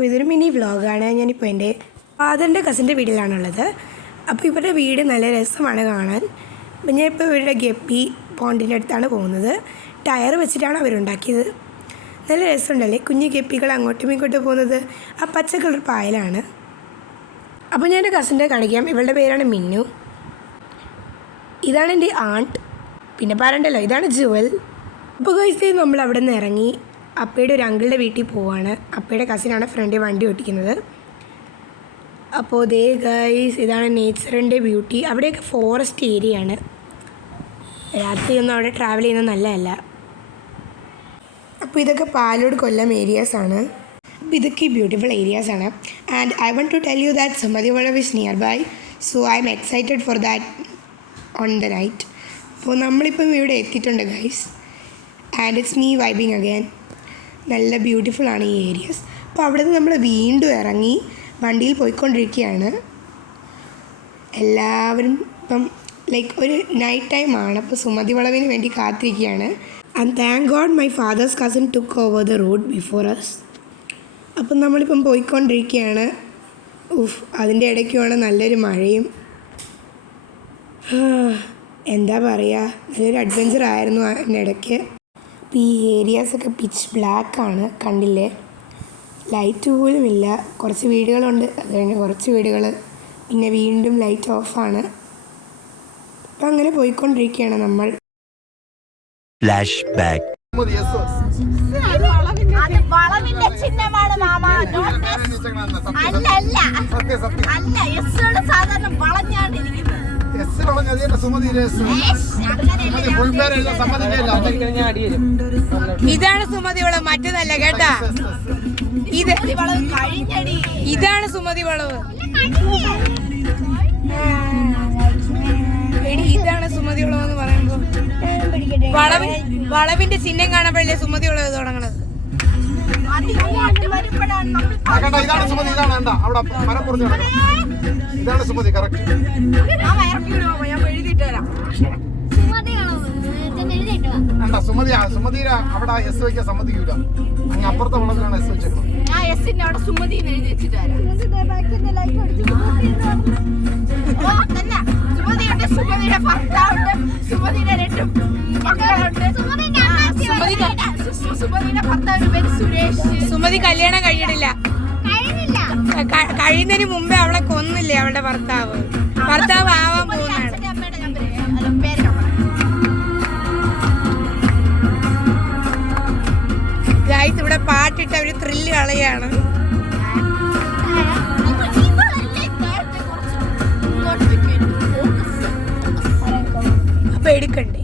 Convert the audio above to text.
അപ്പോൾ ഇതൊരു മിനി വ്ളോഗാണ്. ഞാനിപ്പോൾ എൻ്റെ ഫാദറിൻ്റെ കസിൻ്റെ വീട്ടിലാണുള്ളത്. അപ്പോൾ ഇവരുടെ വീട് നല്ല രസമാണ് കാണാൻ. അപ്പം ഞാനിപ്പോൾ ഇവരുടെ ഗപ്പി പോണ്ടിൻ്റെ അടുത്താണ് പോകുന്നത്. ടയർ വെച്ചിട്ടാണ് അവരുണ്ടാക്കിയത്. നല്ല രസമുണ്ടല്ലേ, കുഞ്ഞു ഗപ്പികൾ അങ്ങോട്ടും ഇങ്ങോട്ടും പോകുന്നത്. ആ പച്ച കളർ പായലാണ്. അപ്പോൾ ഞാൻ എൻ്റെ കസിൻ്റെ കാണിക്കാം. ഇവളുടെ പേരാണ് മിന്നു. ഇതാണ് എൻ്റെ ആണ്ട്. പിന്നെ പറയണ്ടല്ലോ, ഇതാണ് ജുവൽ. അപ്പോൾ ഗൈസ് നമ്മൾ അവിടെ നിന്ന് ഇറങ്ങി അപ്പയുടെ ഒരു അങ്കിളുടെ വീട്ടിൽ പോവാണ്. അപ്പയുടെ കസിനാണ് ഫ്രണ്ടിൽ വണ്ടി ഓടിക്കുന്നത്. അപ്പോൾ ദേ ഗൈസ്, ഇതാണ് നേച്ചറിൻ്റെ ബ്യൂട്ടി. അവിടെയൊക്കെ ഫോറസ്റ്റ് ഏരിയയാണ്. രാത്രിയൊന്നും അവിടെ ട്രാവൽ ചെയ്യുന്നത് നല്ലതല്ല. അപ്പോൾ ഇതൊക്കെ പാലോട് കൊല്ലം ഏരിയാസാണ്. അപ്പോൾ ഇതൊക്കെ ബ്യൂട്ടിഫുൾ ഏരിയാസാണ്. And I want to tell you that Samathi Valavu is nearby. So I'm excited for that on the night. അപ്പോൾ നമ്മളിപ്പം ഇവിടെ എത്തിയിട്ടുണ്ട് guys. And it's me vibing again. നല്ല ബ്യൂട്ടിഫുള്ളാണ് ഈ ഏരിയാസ്. അപ്പോൾ അവിടെ നിന്ന് നമ്മൾ വീണ്ടും ഇറങ്ങി വണ്ടിയിൽ പോയിക്കൊണ്ടിരിക്കുകയാണ്. എല്ലാവരും ഇപ്പം ലൈക്ക് ഒരു നൈറ്റ് ടൈമാണ്. അപ്പോൾ സുമതി വളവിന് വേണ്ടി കാത്തിരിക്കുകയാണ്. And thank God my father's cousin took over the road before us. അപ്പം നമ്മളിപ്പം പോയിക്കൊണ്ടിരിക്കുകയാണ്. അതിൻ്റെ ഇടയ്ക്കുമാണ് നല്ലൊരു മഴയും. എന്താ പറയുക, നല്ലൊരു അഡ്വഞ്ചർ ആയിരുന്നു അതിൻ്റെ ഇടയ്ക്ക്. അപ്പോൾ ഈ ഏരിയാസൊക്കെ പിച്ച് ബ്ലാക്കാണ്, കണ്ടില്ലേ, ലൈറ്റ് പോലും ഇല്ല. കുറച്ച് വീടുകളുണ്ട്, അത് കഴിഞ്ഞ് കുറച്ച് വീടുകൾ, പിന്നെ വീണ്ടും ലൈറ്റ് ഓഫാണ്. അപ്പം അങ്ങനെ പോയിക്കൊണ്ടിരിക്കുകയാണ് നമ്മൾ. Flash back. ഇതാണ് സുമതി വളവ്, മറ്റേതല്ല കേട്ടാ. ഇതാണ് സുമതി വളവ്. ഇതാണ് സുമതി വളവ് എന്ന് പറയുമ്പോ വളവിന്റെ ചിഹ്നം കാണുമ്പോഴല്ലേ സുമതി വളവ് തുടങ്ങണത്. ഇതാണ് സുമതി കറക്റ്റ്. സുമതിയുടെ അവിടെ എസ് വയ്ക്കാൻ സമ്മതിക്കൂല. അങ്ങ് അപ്പുറത്തെ വളവിലാണ് എസ് വെച്ചേക്കുന്നത്. സുമതി കല്യാണം കഴിഞ്ഞിട്ടില്ല. കഴിയുന്നതിന് മുമ്പേ അവളെ കൊന്നില്ലേ അവളുടെ ഭർത്താവ് ആവാൻ പോകുന്നതാണ്. ഗൈസ്, ഇവിടെ പാട്ടിട്ട് അവര് ത്രില്ല് കളയാണ്. അപ്പൊ എടുക്കണ്ടേ?